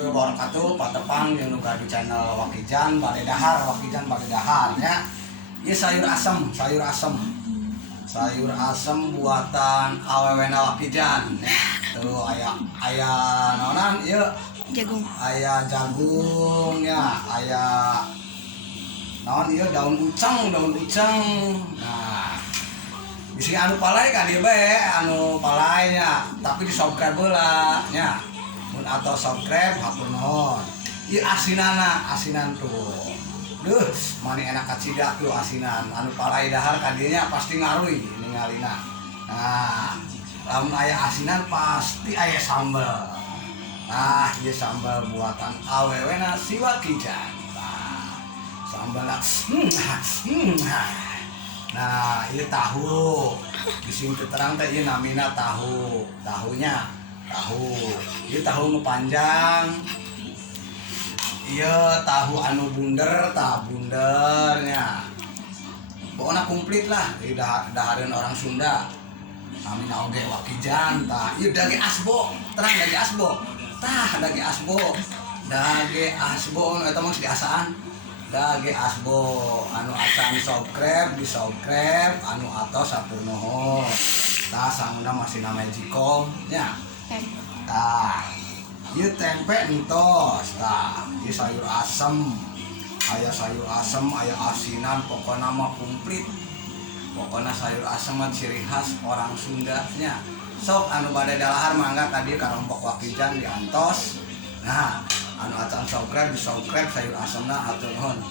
warahmatullahi wabarakatuh. Patepang yang nuga di channel Wakijan Bade Dahar, Wakijan Bade Dahar ya. Ini sayur asem, sayur asem buatan awewena Wakijan ya. Tuh aya naonan ieu jagung, aya jagung ya, aya naon ieu daun uceng. Nah, bisi anu palai ka dieu bae, anu palainya, tapi di subscribe heula nya. Mun atau subscribe hatur nuhun. Ieu asinan tuh. Duh, mani enak kacida tuh asinan. Anu palai dahar ka dieu nya pasti ngaruy ningalina. Nah, lamun aya asinan pasti aya sambal. Nah, ieu sambal buatan awewena si Wakijan. Nah, sambalna Nah, ieu tahu. Dising terang teh ieu namina tahu. Ieu tahu nu panjang. Ieu tahu anu bundernya. Pokona komplit lah, ieu dahareun orang Sunda. Namina oge Wakijan tah. Ieu dage asbo, terang dage asbo. Dage asbo eta mah diasaan. Dage asbo anu acan subscribe di subscribe, anu atos satur nuhun. Tah sanguna masih nama jikom nya. Tah ieu tempe entos. Tah ieu sayur asem. Aya sayur asem, aya asinan, pokona mah komplit. Pokona sayur asem mah ciri khas orang Sunda nya. Sok anu bade dalahar mangga ka dieu ka Rompok Wakijan diantos. Nah, anu acan subscribe di subscribe sayur asemna hatur nuhun.